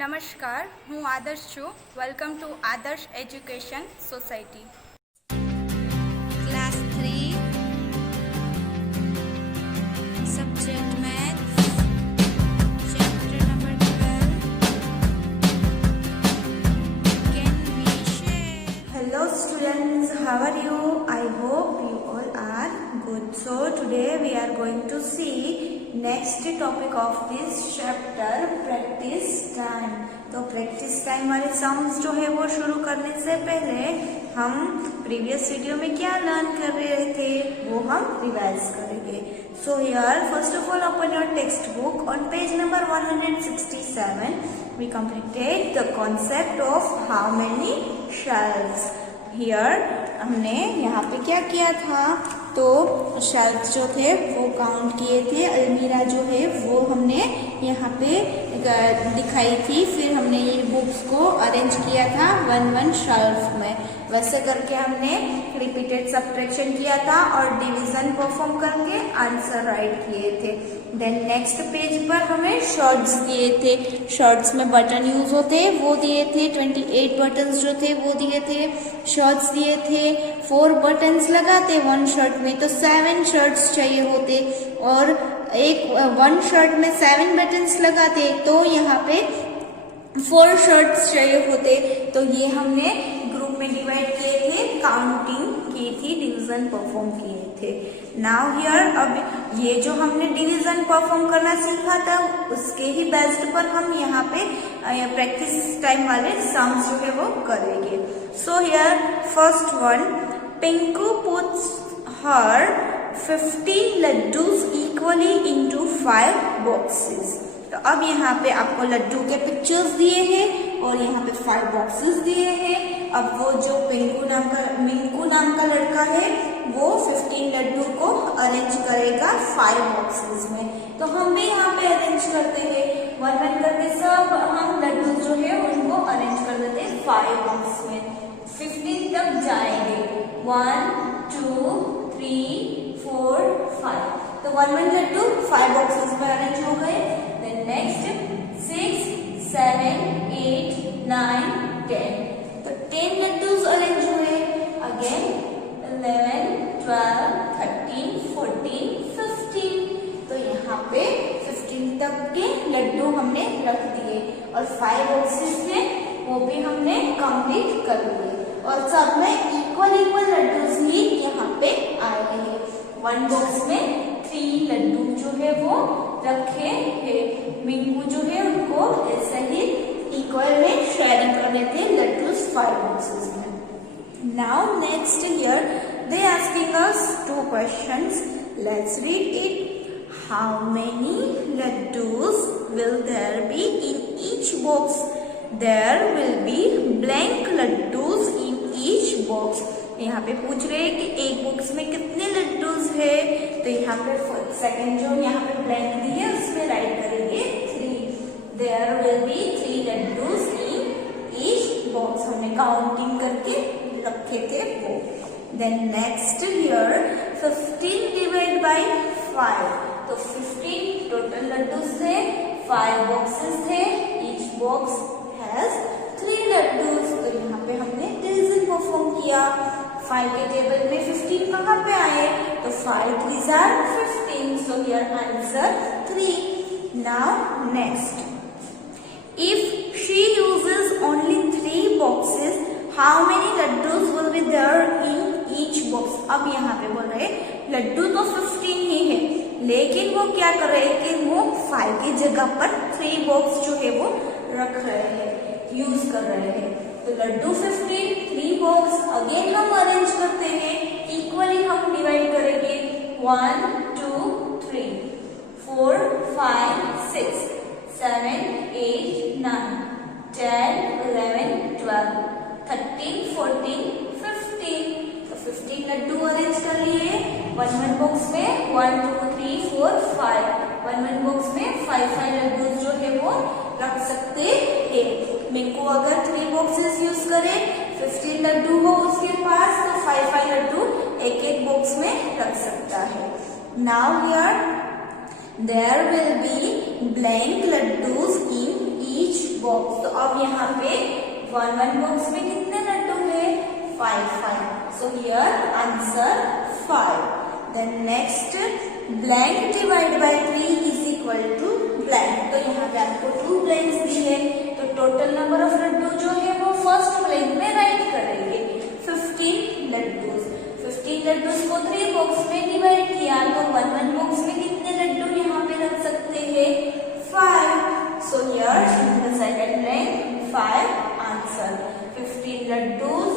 નમસ્કાર, હું આદર્શ છું. વેલકમ ટુ આદર્શ education society. Class 3 Subject Maths Chapter number 12 Can we share? Hello students, how are you? I hope you all are good. So today we are going to see next topic of this chapter, practice time. तो practice time वाले sums जो है वो शुरू करने से पहले हम प्रीवियस वीडियो में क्या लर्न कर रहे थे वो हम रिवाइज करेंगे. So here first of all open your textbook on page number 167. We completed the concept of how many shelves. Here हमने यहाँ पे क्या किया था, तो शेल्फ जो थे वो काउंट किए थे. अलमीरा जो है वो हमने यहाँ पे दिखाई थी. फिर हमने ये बुक्स को अरेंज किया था वन वन शेल्फ में. वैसे करके हमने रिपीटेड सब्ट्रैक्शन किया था और डिवीजन परफॉर्म करके आंसर राइट किए थे. देन नेक्स्ट पेज पर हमें शॉर्ट्स दिए थे. शॉर्ट्स में बटन यूज होते वो दिए थे. 28 बटन्स जो थे वो दिए थे. शॉर्ट्स दिए थे. 4 बटन्स लगाते वन शर्ट में तो 7 शर्ट्स चाहिए होते, और एक वन शर्ट में 7 बटन्स लगाते तो यहाँ पे 4 शर्ट्स चाहिए होते. तो ये हमने ग्रुप में डिवाइड किए थे, काउंटिंग की थी, डिवीजन परफॉर्म किए थे. नाउ हियर अब ये जो हमने डिवीजन परफॉर्म करना सीखा था उसके ही बेस्ड पर हम यहाँ पे प्रैक्टिस टाइम वाले सम्स जो है वो करेंगे. So here first one, Pinku puts her 15 laddoos equally into 5 boxes. तो अब यहाँ पे आपको लड्डू के पिक्चर्स दिए हैं और यहाँ पे 5 बॉक्सेस दिए हैं. अब वो जो मिंकू नाम का लड़का है वो 15 लड्डू को अरेंज करेगा 5 बॉक्सेस में. तो हम भी यहाँ पे अरेंज करते हैं, वन वन करके सब हम लड्डू जो है उनको अरेंज कर देते हैं 5 बॉक्स में. 15 तक जाएंगे, 1 2 3 4 5. तो वन वन लड्डू 5 बॉक्सेस में अरेंज हो गए. Then next 6 7 8 9 10. तो 10 लड्डूज अरेंज हुए. अगेन 11 12 13 14 15. तो यहाँ पे 15 तक के लड्डू हमने रख दिए और 5 बॉक्सेस थे वो भी हमने कंप्लीट कर लिए और सब में इक्वल लड्डूज ही यहाँ पे आए हैं. वन बॉक्स में 3 लड्डू जो है वो रखे हैं. मिंकू जो है उनको ऐसे ही इक्वल में शेयरिंग करने थे लड्डूज 5 बॉक्सेस में. Now next here they asking us 2 questions. Let's read it. How many laddus will there be in each box? There will be blank laddus in each box. यहाँ पे पूछ रहे हैं कि एक बॉक्स में कितने लड्डूज है. तो यहाँ पे सेकंड जो यहाँ पे ब्लैंक दी है उसमें राइट करेंगे 3. There will be 3 laddus in each box. हमने काउंटिंग करके रखे थे वो. Then next here 15 divide by 5. तो 15 टोटल लड्डूज थे, 5 बॉक्सेस थे, ईच बॉक्स हैज 3 लड्डूज. तो यहाँ पे हमने डिवीजन परफॉर्म किया. 5 के टेबल में 15 कहाँ पे आए, तो 5 3s are 15. So here answer 3. Now next, if she uses only 3 boxes, how many laddus will be there in each box? अब यहाँ पे बोल रहे लड्डू तो 15 ही है, लेकिन वो क्या कर रहे हैं कि वो 5 की जगह पर 3 बॉक्स जो है वो रख रहे हैं, यूज कर रहे हैं. तो लड्डू 15, 3 बॉक्स. अगेन हम अरेंज करते हैं, इक्वली हम डिवाइड करेंगे 1 2 3 4 5 6 7 8 9 10 11 12 13 14 15. तो 15 लड्डू अरेंज कर लिए. वन वन बॉक्स में 1 2 3 4 5. वन वन बॉक्स में 5 लड्डू जो है वो रख सकते हैं. मिंकू अगर 3 बॉक्सेस यूज करे, 15 लड्डू हो उसके पास, तो 5 लड्डू एक बॉक्स में रख सकता है. Now here there will be blank laddus in each box. तो अब यहाँ पे 1 बॉक्स में कितने लड्डू है? 5। So here answer 5. Then next, blank divided by 3 is equal to blank. तो यहाँ पे आपको 2 blanks दी है, तो टोटल नंबर ऑफ लड्डू जो है वो फर्स्ट ब्लैंक में राइट करेंगे 15 लड्डू। 15 लड्डू को 3 बॉक्स में डिवाइड किया तो 1 बॉक्स में कितने लड्डू यहाँ पे रख सकते हैं? 5. So here in the second blank 5 answer. 15 laddoos,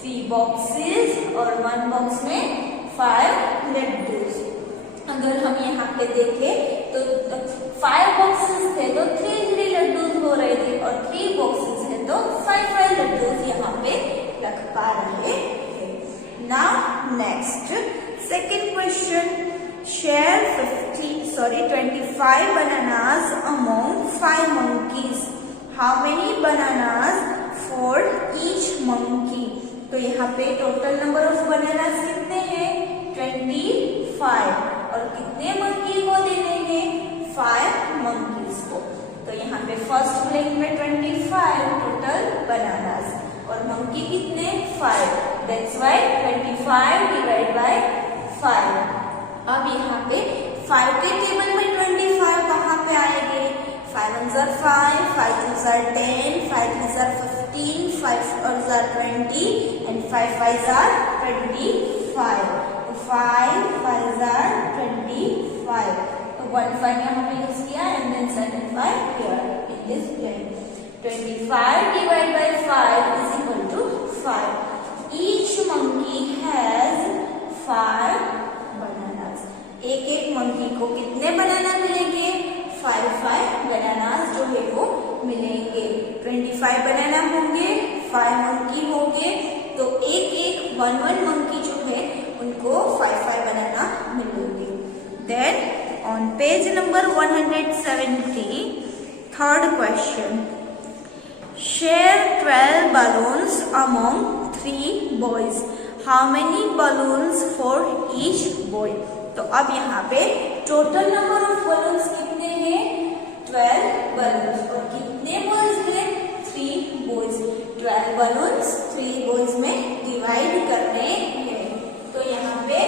3 boxes और 1 बॉक्स में 5 लड्डूज। अगर हम यहाँ पे देखें तो 5 बॉक्सेस थे तो 3 लड्डूज हो रहे थे और 3 बॉक्सेस है तो 5 लड्डूज यहाँ पे रख पा रहे हैं। Now next, second question. Share 25 bananas among 5 monkeys. How many bananas for each monkey? तो यहाँ पे टोटल नंबर ऑफ बनानास कितने हैं? 25। और कितने मंकी को देने हैं? 5 monkeys को। तो यहाँ पे फर्स्ट ब्लैंक में 25 टोटल बनानास और मंकी कितने? 5। That's why 25 divided by 5. अब यहाँ पे 5 के टेबल में 25 कहाँ पे आएंगे? 5 1s are 5, 5 2s are 10, 5 3s are 15, 5 4s are 20 and 5 5s are 25. 5 5s are 25. तो 1 5 यहाँ पे यूज किया and then second 5 here in this blank. 25 divided by 5 is equal to 5. Each monkey has 5 bananas. एक monkey को कितने बनाना मिलेंगे? 5 bananas जो है वो मिलेंगे। 25 बनाना होंगे, 5 मंकी होंगे, तो एक 1 मंकी जो है उनको 5 बनाना मिलेंगे। Then on page number 170, third question. Share 12 balloons among 3 boys. How many balloons for each boy? तो अब यहाँ पे टोटल नंबर ऑफ बलून्स कितने हैं? 12 बलून्स। और कितने बॉयज हैं? 3 बॉयज। 12 बलून्स 3 बॉयज में डिवाइड करने हैं। तो यहाँ पे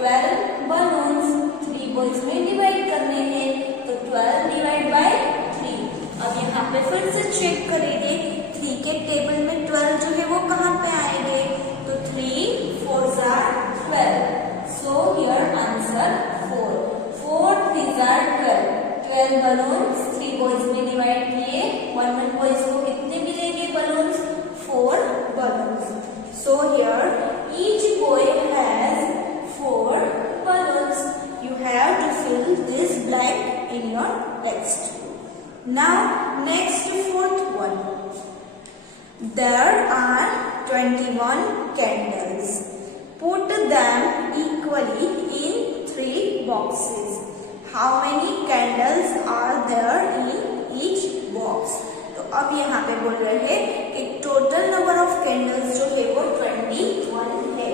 12 बलून्स 3 बॉयज में डिवाइड करने हैं, तो 12 डिवाइड बाय 3। अब यहाँ पे फिर से चेक करेंगे 3 के टेबल में 12 जो है वो कहाँ पे आएंगे? तो 3 4s are 12. So here answer 4. 4 3s are 12. 12 balloons 3 boys में डिवाइड किए, 1 boys को कितने मिलेंगे balloons? 4 balloons. So here each boy has 4 balloons. You have to fill this blank in your text. Now next fourth one. There are 21 candles. Put them equally in 3 boxes. How many candles are there in each box? तो अब यहाँ पे बोल रहे हैं कि total number of candles जो है वो 21 है।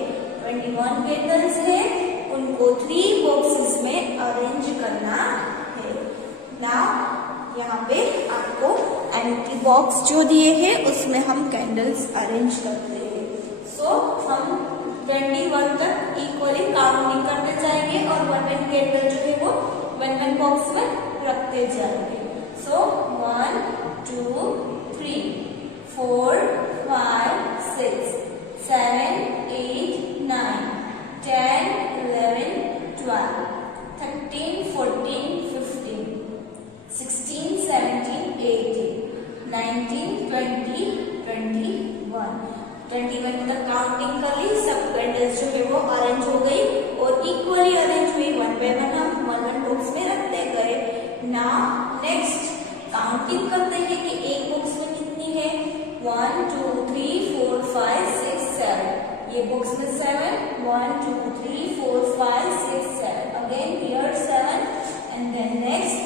21 कैंडल्स है, उनको 3 बॉक्सेस में अरेंज करना है। नाउ यहाँ पे आपको एम्प्टी बॉक्स जो दिए हैं उसमें हम कैंडल्स अरेंज करते हैं। सो हम 21 तक इक्वली काउंटिंग करते जाएंगे और 1 कैंडल जो है वो 1 बॉक्स में रखते जाएंगे। सो 1 2 3 4 5 6 7 8 9 10 11 12 13 14 15 16 17 18 19 20 21 21 तक काउंटिंग कर ली। सब कैंडल्स जो है वो अरेंज हो गई और इक्वली अरेंज हुई। 1 बाय 1 हम 1 बॉक्स में रखते गए। नाउ नेक्स्ट काउंटिंग करते हैं कि एक बॉक्स में कितनी है? 1 2 3 4 5 6 7। ये बॉक्स में 7 1 2 3 4 5 6 7 again here 7 and then next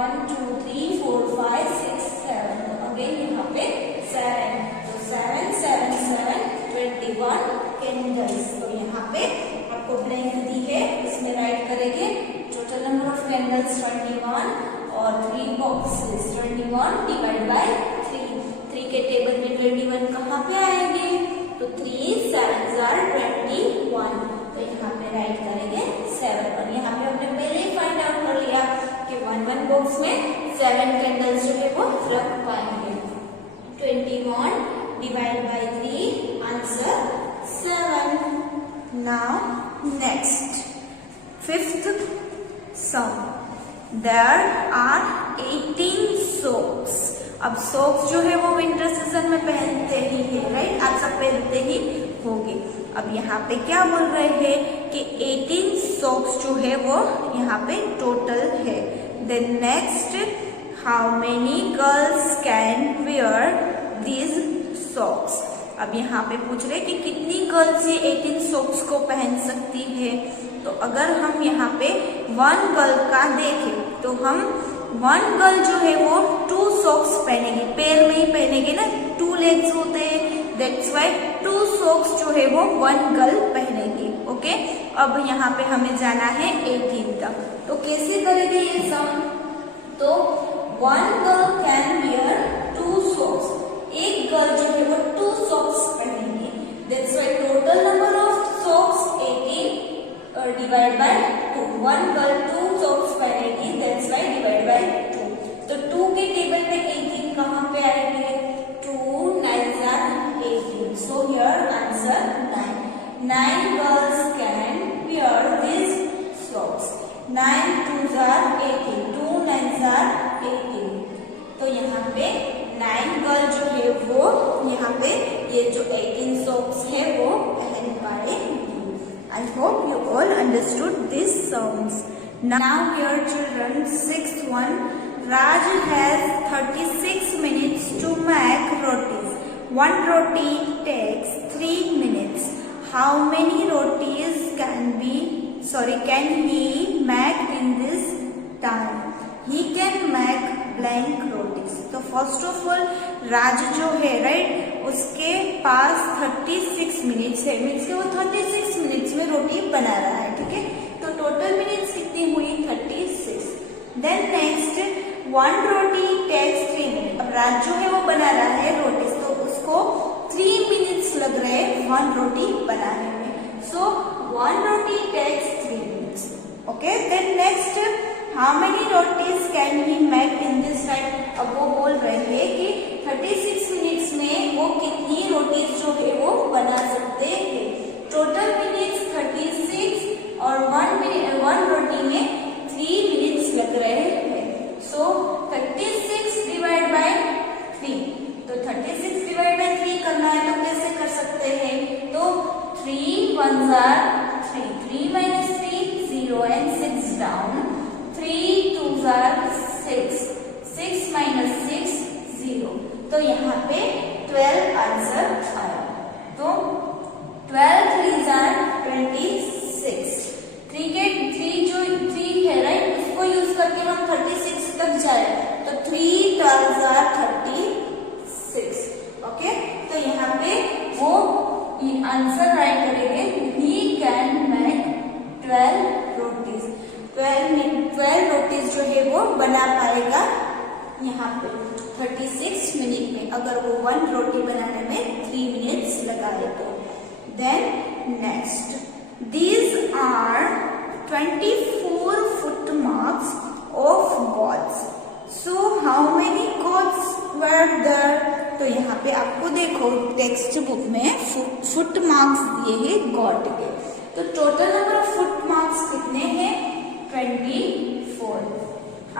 1 2 3 4 5 6 7 again यहाँ पे 7। 7 7 7 21 कैंडल्स। तो यहाँ पे आपको ब्लैंक दी है, इसमें राइट करेंगे टोटल नंबर ऑफ कैंडल्स 21 और 3 boxes 21 divide by Now next, fifth sum. There are 18 socks. अब सॉक्स जो है वो विंटर सीजन में पहनते ही है, राइट? आप सब पहनते ही होंगे। अब यहाँ पे क्या बोल रहे हैं कि 18 सॉक्स जो है वो यहाँ पे टोटल है। Then next, how many girls can wear these socks. अब यहाँ पे पूछ रहे कि कितनी गर्ल्स ये 18 सॉक्स को पहन सकती है। तो अगर हम यहाँ पे वन गर्ल का देखें तो हम वन गर्ल जो है वो 2 सॉक्स पहनेगी, पैर में ही पहनेगी ना, 2 लेग्स होते हैं, दैट्स व्हाई 2 सॉक्स जो है वो वन गर्ल पहनेगी। ओके, अब यहाँ पे हमें जाना है 18 तक। तो कैसे करेंगे ये सम? तो one girl can wear 2 socks. एक गर्ल जो है वो 2 सॉक्स पहनेगी, that's why total number of socks 18 divide by 2। One girl 2 socks पहनेगी, दैट्स व्हाई डिवाइड बाय 2। तो 2 के टेबल में 18 कहाँ पे आएंगे? 2 9s are 18. So here answer 9. 9 girls can wear these socks. 9 2s are 18. 2 9s are 18. तो यहाँ पे 9 गर्ल जो है वो यहाँ पे ये जो 18 socks है वो पहन पाएंगी। I hope you all understood these sums. Now here children, sixth one. Raj has 36 minutes to make rotis. One roti takes 3 minutes. How many rotis can he make in this time? He can make blank rotis. तो first of all राज जो है, right, उसके पास 36 minutes है, means के वो 36 minutes में रोटी बना रहा है, ठीक है। तो टोटल मिनट्स कितनी हुई? 36। Then next, one roti takes 3 minute. अब राज जो है वो बना रहा है रोटी, तो उसको 3 मिनट्स लग रहे हैं वन रोटी बनाने में। So one roti takes 3 minutes. Okay, then next, how many rotis can he make in this time. अब वो बोल रहे हैं कि 36 मिनट्स में वो कितनी रोटीज जो है वो बना सकते हैं। टोटल मिनट्स 36 और वन रोटी में 3 मिनट्स लग रहे हैं। सो 36 डिवाइड बाय 3। तो 36 डिवाइड बाय 3 करना है तो कैसे कर सकते हैं? तो 3 1s are 3, 3 minus 3 0 and 6 down, 3 2s are 6, 6 minus 6 0। तो यहाँ पे 12 आंसर आया। तो 12 3s are 26। 3 है, राइट, उसको यूज करके हम 36 तक जाए तो 3 12s are 36। ओके, तो यहाँ पे वो आंसर राइट करेंगे। He can make 12 rotis. 12 rotis जो है वो बना पाएगा यहाँ पे 36 मिनट में, अगर वो 1 रोटी बनाने में 3 मिनट्स लगाए तो। Then next, these are 24 foot marks of goats. So how many goats were there. तो यहाँ पे आपको देखो टेक्स्ट बुक में फुट मार्क्स दिए हैं गॉड के। तो total number of foot marks कितने हैं? 24।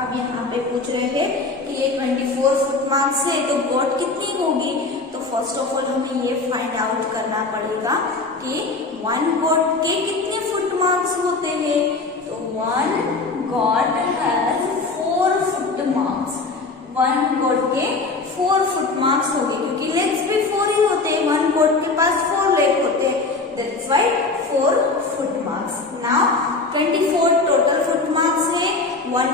अब यहाँ पे पूछ रहे हैं कि ये 24 फुट मार्क्स है तो गॉड कितनी होगी। तो फर्स्ट ऑफ ऑल हमें ये फाइंड आउट करना पड़ेगा कि 1 गॉड के कितने फुट मार्क्स होते हैं। तो 1 God has 4 foot marks. 1 God के 4 फुट मार्क्स होंगे, क्योंकि लेग्स भी 4 ही होते हैं। 1 गॉड के पास 4 लेग होते हैं, that's why 4 foot marks. Now 24 total foot marks है। 1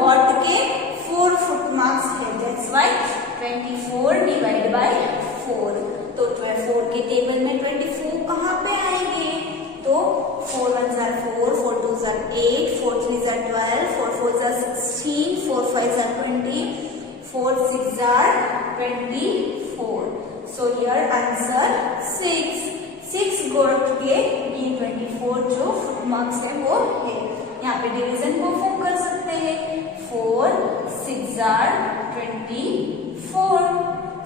गॉड के 4 फुट मार्क्स है, दैट्स व्हाई 24 डिवाइड बाय 4। तो 4 के टेबल में 24 कहाँ पे आएंगे? तो 4 1s are 4, 4 2s are 8, 4 3s are 12, 4 4s are 16, 4 5s are 20, 4 6s are 24. So here answer 6. 6 God के ये 24 जो फुट मार्क्स है वो है। यहाँ पे डिवीजन परफॉर्म कर सकते हैं। 4 6s are 24.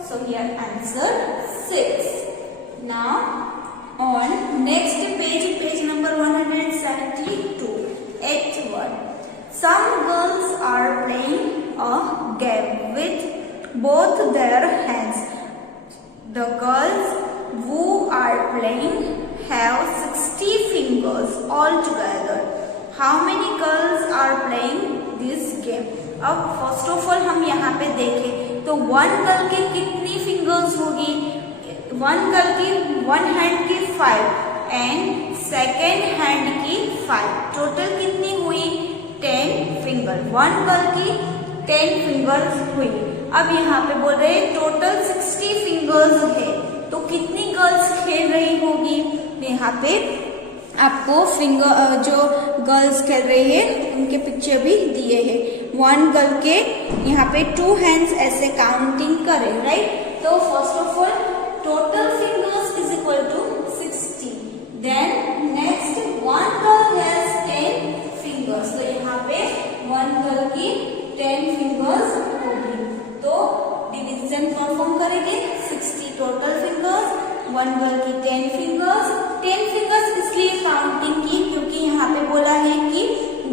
So here answer 6. Now On next page, page number 172, 8th one. Some girls are playing a game with both their hands. The girls who are playing have 60 fingers altogether. How many girls are playing this game? अब first of all हम यहाँ पे देखें तो one girl की कितनी fingers होगी? One girl की वन हैंड की 5 एंड सेकेंड हैंड की 5. टोटल कितनी हुई? 10 फिंगर. वन गर्ल की 10 फिंगर्स हुई. अब यहाँ पे बोल रहे हैं टोटल 60 फिंगर्स है, तो कितनी गर्ल्स खेल रही होगी? यहाँ पे आपको फिंगर जो गर्ल्स खेल रही है उनके पिक्चर भी दिए हैं. वन गर्ल के यहाँ पे 2 हैंड्स ऐसे काउंटिंग करें, राइट? तो first of all total fingers is equal to 60. Then next one girl has 10 fingers. तो यहाँ पे वन गर्ल की 10 फिंगर्स होगी. तो डिवीजन परफॉर्म करेंगे. 60 टोटल फिंगर्स, वन गर्ल की 10 फिंगर्स. 10 फिंगर्स इसलिए काउंटिंग की क्योंकि यहाँ पे बोला है कि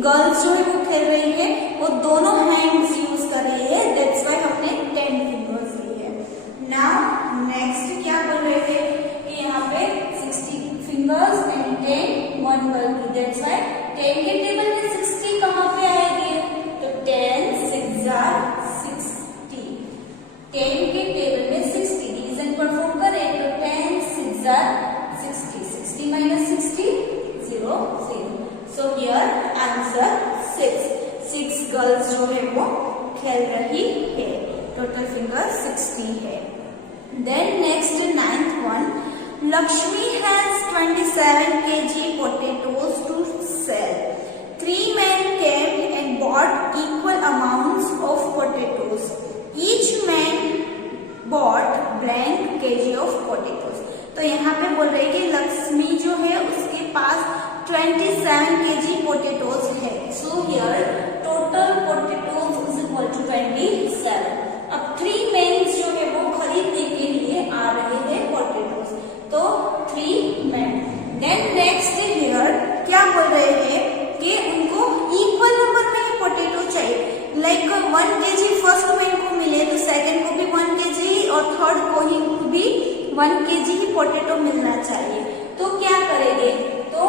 गर्ल्स जो है वो खेल रही है वो दोनों हैंड्स यूज कर रही है. दैट्स व्हाई हमने 10 फिंगर्स ली है. नाउ नेक्स्ट क्या बोल रहे थे कि यहाँ पे 60 फिंगर्स एंड 10 वन गर्ल की. दैट्स व्हाई 10 के टेबल में 60 कहाँ पे आएंगे? तो 10 6 are 60. 10 के टेबल में 60 डिवीजन परफॉर्म करें तो 10 6 are 60. 60 minus 60 0 0. So here answer 6. 6 girls जो है वो खेल रही है. टोटल फिंगर 60 है. Then next 9th one. Lakshmi has 27 kg potatoes to sell. 3 men came and bought equal amounts of potatoes. Each man bought blank kg of potatoes. तो यहाँ पे बोल रहे हैं कि लक्ष्मी जो है उसके पास 27 kg पोटेटोज है. So here total potatoes is equal to 27. अब 3 मेन्स जो है वो खरीदने के लिए आ रहे हैं पोटेटोज. तो 3 मेन. देन नेक्स्ट हियर क्या बोल रहे हैं कि उनको इक्वल नंबर में ही पोटेटो चाहिए. लाइक 1 kg फर्स्ट मेन को मिले तो सेकंड को भी 1 kg और थर्ड को ही भी 1 kg ही पोटेटो मिलना चाहिए. तो क्या करेंगे? तो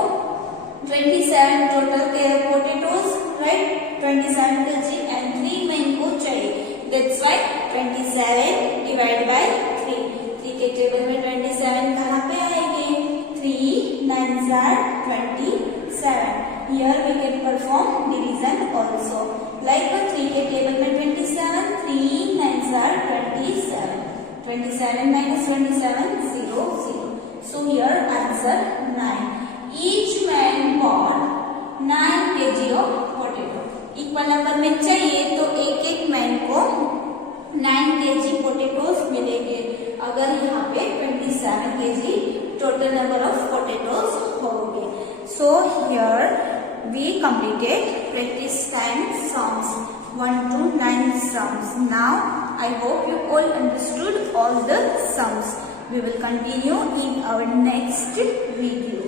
27 टोटल के potatoes, right? 27 kg and 3 main को चाहिए. That's why 27 divide by 3. 3 के टेबल में 27 कहाँ पे आएंगे? 3 9s are 27. Here we can perform division also. Like 3 के टेबल में 27, 3 9s are 27. 27 minus 27 0 0. So here answer 9. Each man bought 9 kg of potato. Equal number में चाहिए तो एक एक मैन को 9 kg पोटेटोज मिलेंगे. अगर यहाँ पे 27 kg total number of potatoes होंगे. So here we completed practice time sums 1 to 9 sums. Now I hope you all understood all the sums. We will continue in our next video.